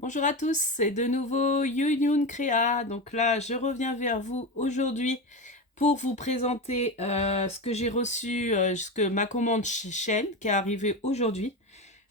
Bonjour à tous, c'est de nouveau Yuyun Créa. Donc là, je reviens vers vous aujourd'hui pour vous présenter ce que j'ai reçu, ma commande chez Shell qui est arrivée aujourd'hui.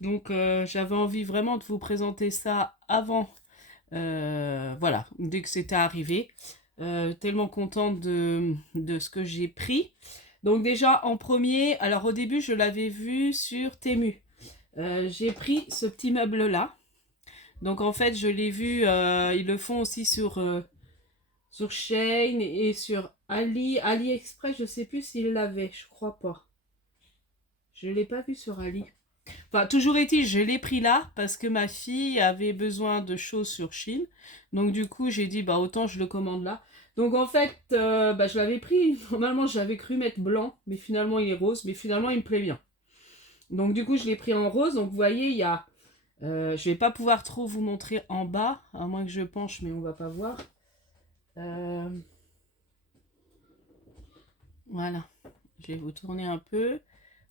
Donc j'avais envie vraiment de vous présenter ça avant, voilà, dès que c'était arrivé. Tellement contente de ce que j'ai pris. Donc déjà en premier, alors au début je l'avais vu sur Temu. J'ai pris ce petit meuble là. Donc en fait, je l'ai vu, ils le font aussi sur Shein et sur AliExpress, je sais plus s'ils l'avaient, je crois pas. Je l'ai pas vu sur Ali. Enfin, toujours est-il, je l'ai pris là parce que ma fille avait besoin de choses sur Shein. Donc du coup, j'ai dit bah autant je le commande là. Donc en fait, bah, je l'avais pris. Normalement, j'avais cru mettre blanc, mais finalement il est rose. Mais finalement, il me plaît bien. Donc du coup, je l'ai pris en rose. Donc vous voyez, il y a je vais pas pouvoir trop vous montrer en bas, à moins que je penche, mais on va pas voir. Euh, voilà, je vais vous tourner un peu.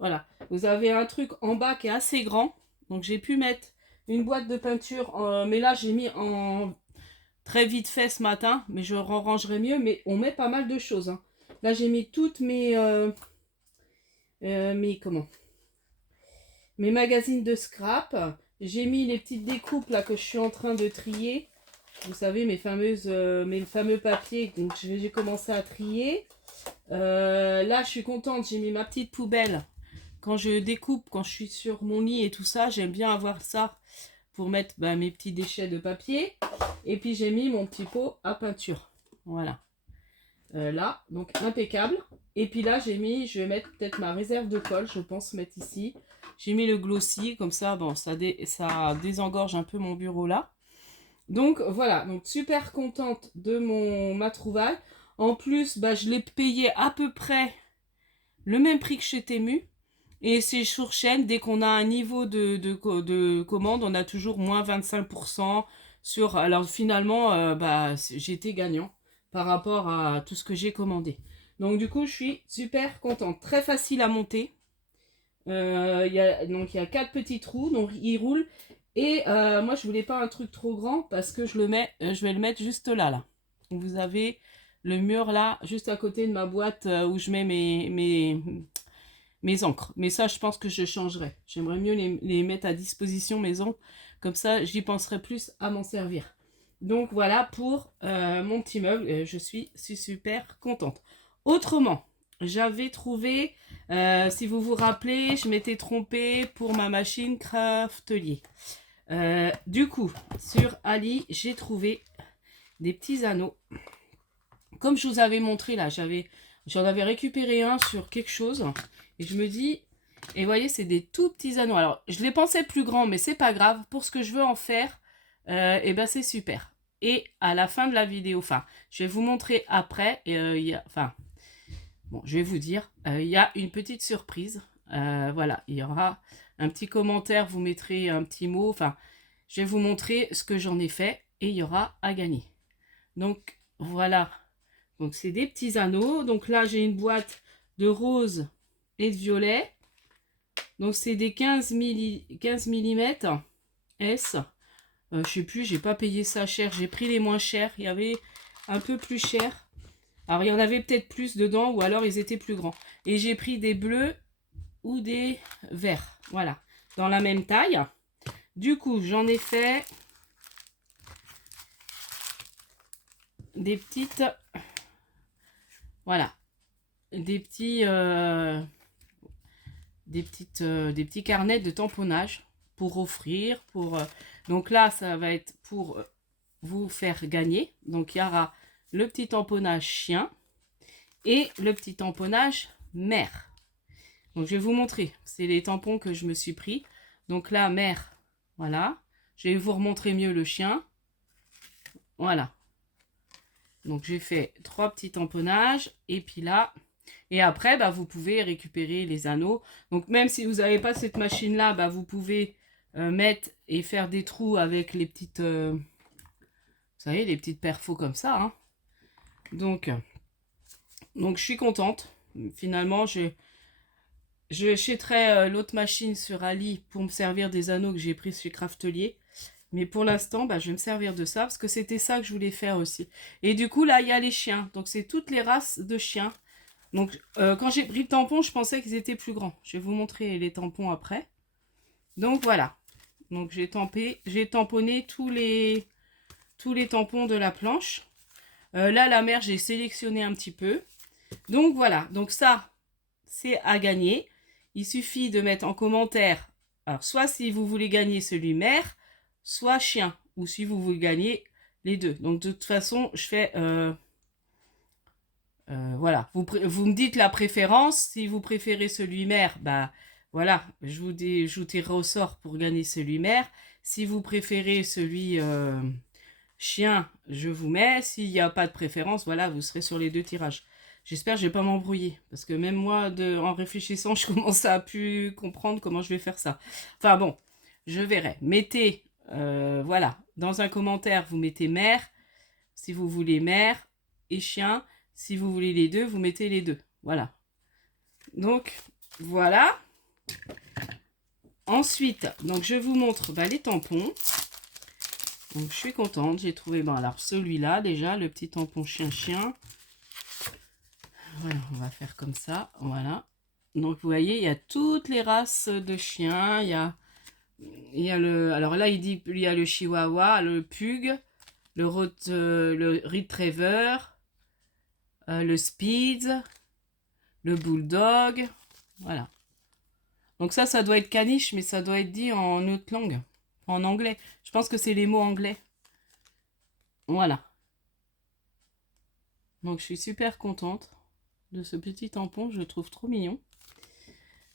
Voilà, vous avez un truc en bas qui est assez grand, donc j'ai pu mettre une boîte de peinture, mais là j'ai mis en très vite fait ce matin, mais je rangerai mieux, mais on met pas mal de choses, hein. Là j'ai mis toutes mes magazines de scrap. J'ai mis les petites découpes là que je suis en train de trier. Vous savez, mes fameux papiers, donc j'ai commencé à trier. Là, je suis contente, j'ai mis ma petite poubelle. Quand je découpe, quand je suis sur mon lit et tout ça, j'aime bien avoir ça pour mettre mes petits déchets de papier. Et puis, j'ai mis mon petit pot à peinture. Voilà. Là, donc impeccable. Et puis là, je vais mettre peut-être ma réserve de colle, je pense mettre ici. J'ai mis le glossy, comme ça, bon, ça désengorge un peu mon bureau là. Donc voilà, donc super contente de ma trouvaille. En plus, bah, je l'ai payé à peu près le même prix que chez Temu. Et c'est sur chaîne, dès qu'on a un niveau de commande, on a toujours moins 25% sur... Alors finalement, bah, j'étais gagnant par rapport à tout ce que j'ai commandé. Donc du coup, je suis super contente. Très facile à monter. Donc il y a quatre petits trous, donc il roule. Et moi je voulais pas un truc trop grand parce que je vais le mettre juste là, là. Vous avez le mur là, juste à côté de ma boîte où je mets mes encres. Mais ça je pense que je changerai. J'aimerais mieux les mettre à disposition, mes encres. Comme ça j'y penserai plus à m'en servir. Donc voilà pour mon petit meuble. Je suis super contente. Autrement, j'avais trouvé, si vous vous rappelez, je m'étais trompée pour ma machine Craftelier. Du coup, sur Ali, j'ai trouvé des petits anneaux. Comme je vous avais montré là, j'en avais récupéré un sur quelque chose. Et je me dis, et vous voyez, c'est des tout petits anneaux. Alors, je les pensais plus grands, mais c'est pas grave. Pour ce que je veux en faire, et ben c'est super. Et à la fin de la vidéo, enfin, je vais vous montrer après. Enfin, bon, je vais vous dire, il y a une petite surprise. Voilà, il y aura un petit commentaire, vous mettrez un petit mot. Enfin, je vais vous montrer ce que j'en ai fait et il y aura à gagner. Donc, voilà. Donc, c'est des petits anneaux. Donc là, j'ai une boîte de rose et de violet. Donc, c'est des 15 mm S. Je sais plus, j'ai pas payé ça cher. J'ai pris les moins chers. Il y avait un peu plus cher. Alors, il y en avait peut-être plus dedans ou alors ils étaient plus grands. Et j'ai pris des bleus ou des verts. Voilà. Dans la même taille. Du coup, j'en ai fait des petites... Voilà. Des petits... des petits carnets de tamponnage pour offrir. Donc là, ça va être pour vous faire gagner. Donc, il y aura le petit tamponnage chien et le petit tamponnage mère. Donc, je vais vous montrer. C'est les tampons que je me suis pris. Donc là, mère, voilà. Je vais vous remontrer mieux le chien. Voilà. Donc, j'ai fait 3 petits tamponnages. Et puis là, et après, bah, vous pouvez récupérer les anneaux. Donc, même si vous n'avez pas cette machine-là, bah, vous pouvez mettre et faire des trous avec les petites... vous savez, les petites perfos comme ça, hein. Donc, je suis contente. Finalement, je achèterai l'autre machine sur Ali pour me servir des anneaux que j'ai pris chez Craftelier. Mais pour l'instant, bah, je vais me servir de ça parce que c'était ça que je voulais faire aussi. Et du coup, là, il y a les chiens. Donc, c'est toutes les races de chiens. Donc, quand j'ai pris le tampon, je pensais qu'ils étaient plus grands. Je vais vous montrer les tampons après. Donc, voilà. Donc, j'ai tamponné tous les tampons de la planche. Là, la mère, j'ai sélectionné un petit peu. Donc, voilà. Donc, ça, c'est à gagner. Il suffit de mettre en commentaire, alors, soit si vous voulez gagner celui mère, soit chien, ou si vous voulez gagner les deux. Donc, de toute façon, je fais... voilà, vous me dites la préférence. Si vous préférez celui mère, bah voilà, je vous tirerai au sort pour gagner celui mère. Si vous préférez celui chien, je vous mets. S'il n'y a pas de préférence, voilà, vous serez sur les deux tirages. J'espère que je vais pas m'embrouiller. Parce que même moi, en réfléchissant, je commence à plus comprendre comment je vais faire ça. Enfin bon, je verrai. Mettez, voilà, dans un commentaire, vous mettez mère. Si vous voulez mère et chien. Si vous voulez les deux, vous mettez les deux. Voilà. Donc, voilà. Ensuite, donc je vous montre les tampons. Donc, je suis contente. J'ai trouvé, alors celui-là, déjà, le petit tampon chien-chien. Voilà, on va faire comme ça. Voilà. Donc, vous voyez, il y a toutes les races de chiens. Il y a le... Alors là, il y a le chihuahua, le pug, le retriever, le speed, le bulldog, voilà. Donc ça doit être caniche, mais ça doit être dit en autre langue, en anglais. Je pense que c'est les mots anglais. Voilà. Donc je suis super contente de ce petit tampon, je le trouve trop mignon.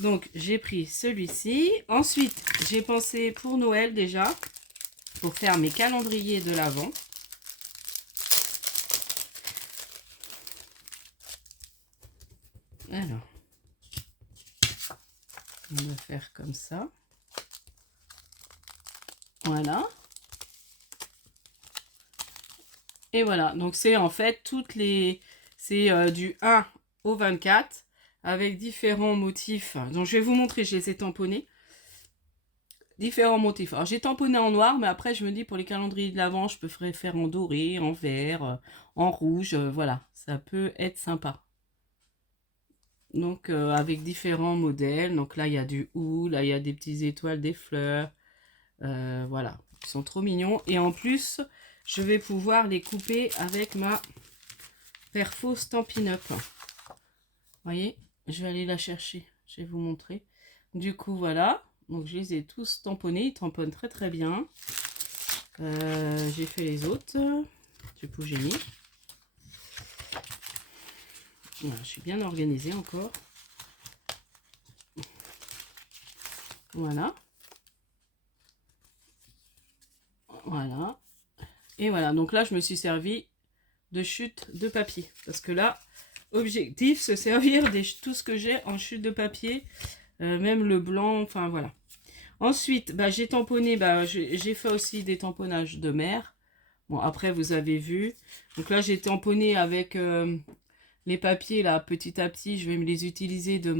Donc j'ai pris celui-ci. Ensuite, j'ai pensé pour Noël déjà, pour faire mes calendriers de l'Avent. Alors, on va faire comme ça. Voilà. Et voilà, donc c'est en fait c'est du 1 au 24 avec différents motifs. Donc je vais vous montrer, je les ai tamponnés. Différents motifs. Alors j'ai tamponné en noir, mais après je me dis pour les calendriers de l'Avent, je peux faire en doré, en vert, en rouge, voilà. Ça peut être sympa. Donc avec différents modèles. Donc là il y a du hou, là il y a des petites étoiles, des fleurs. Voilà, ils sont trop mignons. Et en plus, je vais pouvoir les couper avec ma Perfo Stampin' Up. Vous voyez, je vais aller la chercher. Je vais vous montrer. Du coup, voilà. Donc, je les ai tous tamponnés. Ils tamponnent très très bien. J'ai fait les autres. Du coup, j'ai mis. Voilà, je suis bien organisée encore. Voilà. Voilà. Et voilà. Donc là, je me suis servi de chute de papier. Parce que là, objectif, se servir de tout ce que j'ai en chute de papier. Même le blanc, enfin voilà. Ensuite, j'ai tamponné, j'ai fait aussi des tamponnages de mer. Bon, après, vous avez vu. Donc là, j'ai tamponné avec les papiers, là, petit à petit. Je vais me les utiliser de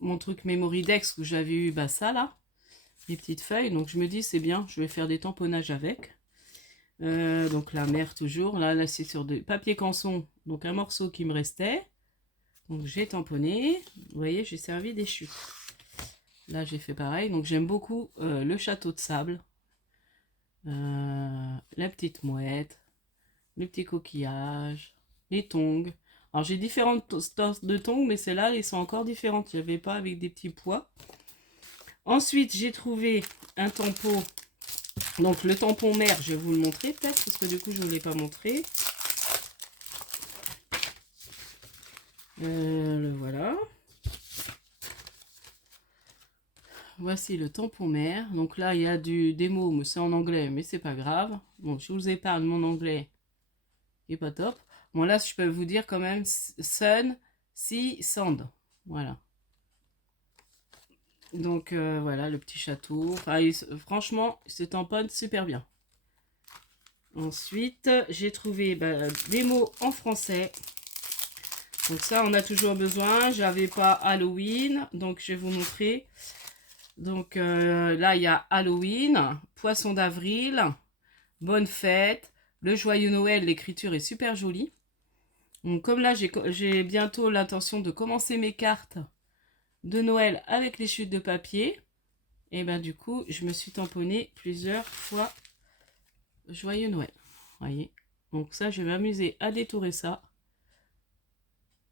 mon truc Memorydex où j'avais eu ça, là. Les petites feuilles. Donc, je me dis, c'est bien, je vais faire des tamponnages avec. Donc, la mer, toujours. Là c'est sur de papier canson. Donc, un morceau qui me restait. Donc, j'ai tamponné. Vous voyez, j'ai servi des chutes. Là, j'ai fait pareil. Donc, j'aime beaucoup le château de sable. La petite mouette. Les petits coquillages. Les tongs. Alors, j'ai différentes sortes de tongs, mais celles-là, elles sont encore différentes. Il n'y avait pas avec des petits pois. Ensuite, j'ai trouvé un tampon. Donc, le tampon mère, je vais vous le montrer peut-être, parce que du coup, je ne vous l'ai pas montré. Le voilà. Voici le tampon mère. Donc là, il y a des mots, mais c'est en anglais, mais c'est pas grave. Bon, je vous épargne mon anglais. Il est pas top. Bon, là, je peux vous dire quand même sun, sea, sand. Voilà. Donc, voilà, le petit château. Enfin, franchement, il se tamponne super bien. Ensuite, j'ai trouvé des mots en français. Donc ça, on a toujours besoin. J'avais pas Halloween, donc je vais vous montrer. Donc là, il y a Halloween, Poisson d'avril, Bonne fête, le Joyeux Noël, l'écriture est super jolie. Donc comme là, j'ai bientôt l'intention de commencer mes cartes de Noël avec les chutes de papier. Et ben du coup, je me suis tamponnée plusieurs fois Joyeux Noël. Voyez. Donc ça, je vais m'amuser à détourer ça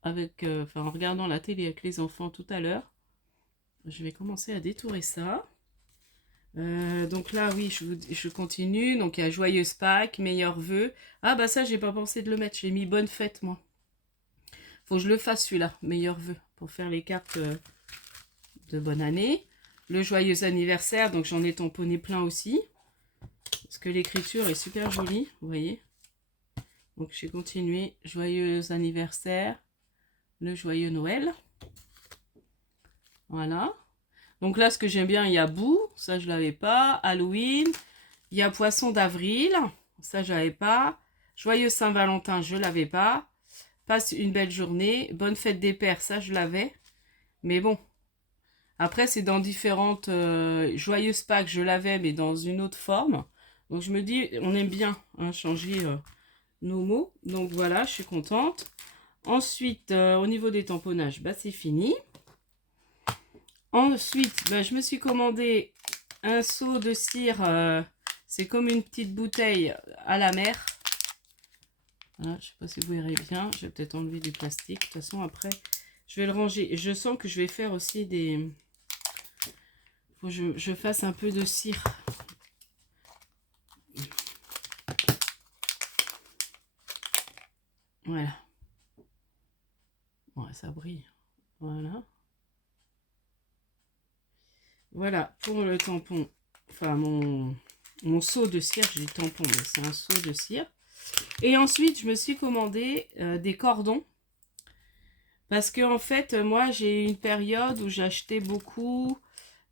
avec, en regardant la télé avec les enfants tout à l'heure. Je vais commencer à détourer ça. Donc là, oui, je continue. Donc il y a Joyeuse Pâques, meilleurs vœux. Ah bah ça, j'ai pas pensé de le mettre. J'ai mis Bonne fête, moi. Faut que je le fasse celui-là, meilleurs vœux, pour faire les cartes de bonne année. Le joyeux anniversaire, donc j'en ai tamponné plein aussi. Parce que l'écriture est super jolie, vous voyez. Donc j'ai continué. Joyeux anniversaire. Le joyeux Noël. Voilà. Donc là, ce que j'aime bien, il y a Boue. Ça, je l'avais pas. Halloween. Il y a Poisson d'avril. Ça, je l'avais pas. Joyeux Saint-Valentin, je l'avais pas. Passe une belle journée. Bonne fête des pères, ça, je l'avais. Mais bon. Après, c'est dans différentes... Joyeuses Pâques, je l'avais, mais dans une autre forme. Donc je me dis, on aime bien hein, changer nos mots. Donc voilà, je suis contente. Ensuite, au niveau des tamponnages, bah, c'est fini. Ensuite, bah, je me suis commandé un seau de cire. C'est comme une petite bouteille à la mer. Voilà, je ne sais pas si vous verrez bien. Je vais peut-être enlever du plastique. De toute façon, après, je vais le ranger. Je sens que je vais faire aussi des... Faut que je fasse un peu de cire. Voilà. Ouais, ça brille. Voilà. Voilà pour le tampon. Enfin, mon seau de cire. J'ai dit tampon, mais c'est un seau de cire. Et ensuite, je me suis commandé des cordons. Parce que, en fait, moi, j'ai eu une période où j'achetais beaucoup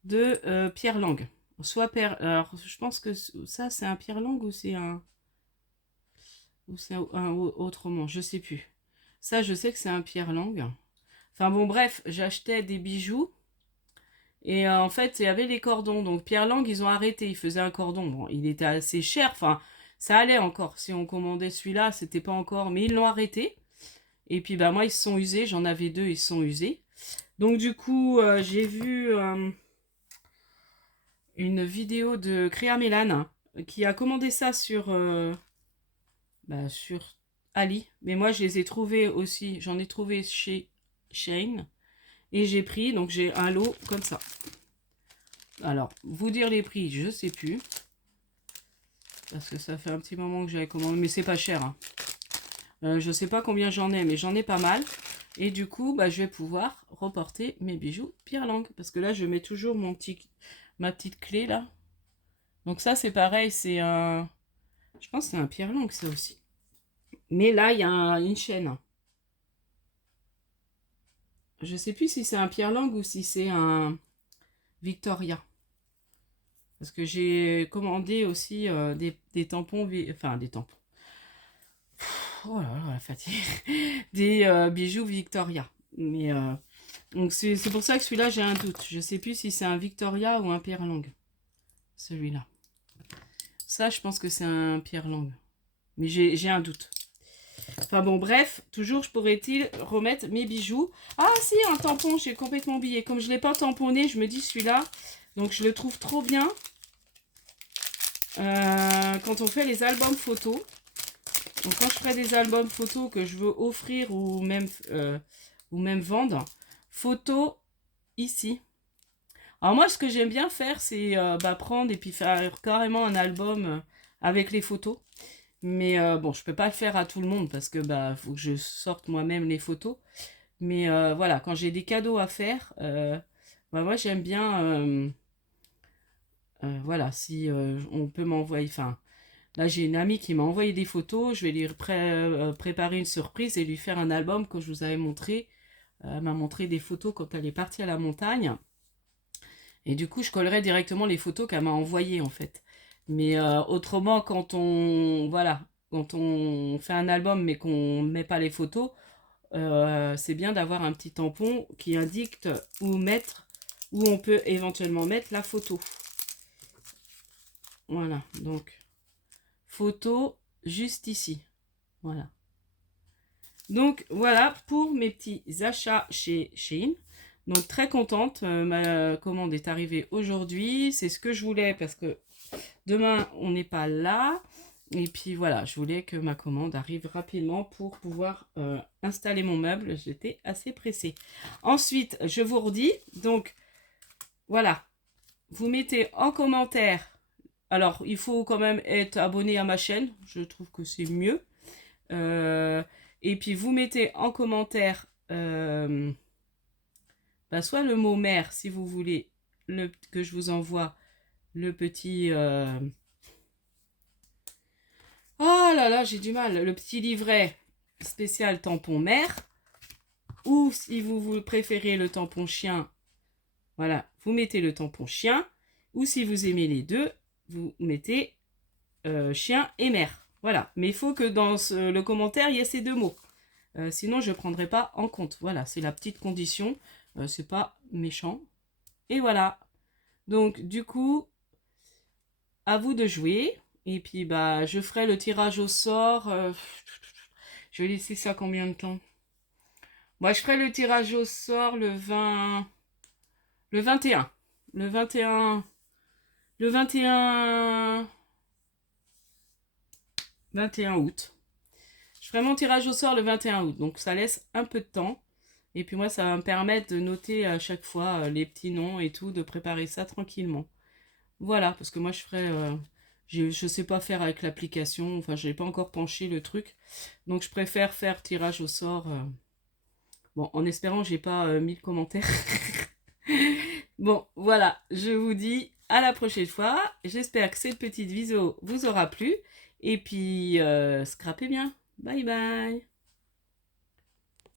de pierre langue. Soit alors, je pense que ça, c'est un pierre langue ou c'est un... Ou c'est un autrement, je sais plus. Ça, je sais que c'est un pierre langue. Enfin bon, bref, j'achetais des bijoux. Et en fait, il y avait les cordons. Donc Pierre Lang, ils ont arrêté. Ils faisaient un cordon. Bon, il était assez cher. Enfin, ça allait encore. Si on commandait celui-là, c'était pas encore. Mais ils l'ont arrêté. Et puis, bah, moi, ils se sont usés. J'en avais deux, ils se sont usés. Donc, du coup, j'ai vu une vidéo de Créa Mélane qui a commandé ça sur Ali. Mais moi, je les ai trouvés aussi. J'en ai trouvé chez Shane. Et j'ai pris, donc j'ai un lot comme ça. Alors, vous dire les prix, je sais plus. Parce que ça fait un petit moment que j'avais commandé. Mais c'est pas cher. Hein. Je sais pas combien j'en ai, mais j'en ai pas mal. Et du coup, bah, je vais pouvoir reporter mes bijoux Pierre Lang. Parce que là, je mets toujours ma petite clé là. Donc ça, c'est pareil. C'est un... Je pense que c'est un Pierre Lang, ça aussi. Mais là, il y a une chaîne. Je sais plus si c'est un Pierre Lang ou si c'est un Victoria. Parce que j'ai commandé aussi des tampons, enfin des tampons. Oh là là, la fatigue. Des bijoux Victoria. Mais donc c'est pour ça que celui-là, j'ai un doute. Je sais plus si c'est un Victoria ou un Pierre Lang. Celui-là. Ça, je pense que c'est un Pierre Lang. Mais j'ai un doute. Enfin bon, bref, toujours, je pourrais-il remettre mes bijoux. Ah si, un tampon, j'ai complètement oublié. Comme je ne l'ai pas tamponné, je me dis celui-là. Donc je le trouve trop bien. Quand on fait les albums photos. Donc quand je ferai des albums photos que je veux offrir ou même vendre, photos ici. Alors moi, ce que j'aime bien faire, c'est prendre et puis faire carrément un album avec les photos. Mais bon, je peux pas le faire à tout le monde parce que faut que je sorte moi-même les photos. Mais voilà, quand j'ai des cadeaux à faire, moi j'aime bien, voilà, si on peut m'envoyer, enfin, là j'ai une amie qui m'a envoyé des photos, je vais lui préparer une surprise et lui faire un album que je vous avais montré. Elle m'a montré des photos quand elle est partie à la montagne. Et du coup, je collerai directement les photos qu'elle m'a envoyées en fait. Mais autrement, quand on fait un album mais qu'on ne met pas les photos, c'est bien d'avoir un petit tampon qui indique où mettre où on peut éventuellement mettre la photo. Voilà, donc photo juste ici. Voilà. Donc voilà pour mes petits achats chez Shein. Donc très contente, ma commande est arrivée aujourd'hui. C'est ce que je voulais parce que demain on n'est pas là. Et puis voilà, je voulais que ma commande arrive rapidement pour pouvoir installer mon meuble. J'étais assez pressée. Ensuite, je vous redis, donc voilà, vous mettez en commentaire. Alors, il faut quand même être abonné à ma chaîne. Je trouve que c'est mieux. Et puis, vous mettez en commentaire soit le mot mère, si vous voulez que je vous envoie le petit... Oh là là, j'ai du mal. Le petit livret spécial tampon mère. Ou si vous préférez le tampon chien, voilà, vous mettez le tampon chien. Ou si vous aimez les deux, vous mettez chien et mère. Voilà, mais il faut que dans le commentaire, il y ait ces deux mots. Sinon, je ne prendrai pas en compte. Voilà, c'est la petite condition. C'est pas méchant. Et voilà. Donc, du coup, à vous de jouer. Et puis, bah, je ferai le tirage au sort. Je vais laisser ça combien de temps? Moi, je ferai le tirage au sort le 20... Le 21. Le 21... Le 21... 21 août. Je ferai mon tirage au sort le 21 août. Donc, ça laisse un peu de temps. Et puis moi, ça va me permettre de noter à chaque fois les petits noms et tout, de préparer ça tranquillement. Voilà, parce que moi, je ferai... je sais pas faire avec l'application. Enfin, je n'ai pas encore penché le truc. Donc, je préfère faire tirage au sort... Bon, en espérant que j'ai pas 1000 commentaires. Bon, voilà, je vous dis à la prochaine fois. J'espère que cette petite vidéo vous aura plu. Et puis, scrapez bien. Bye bye.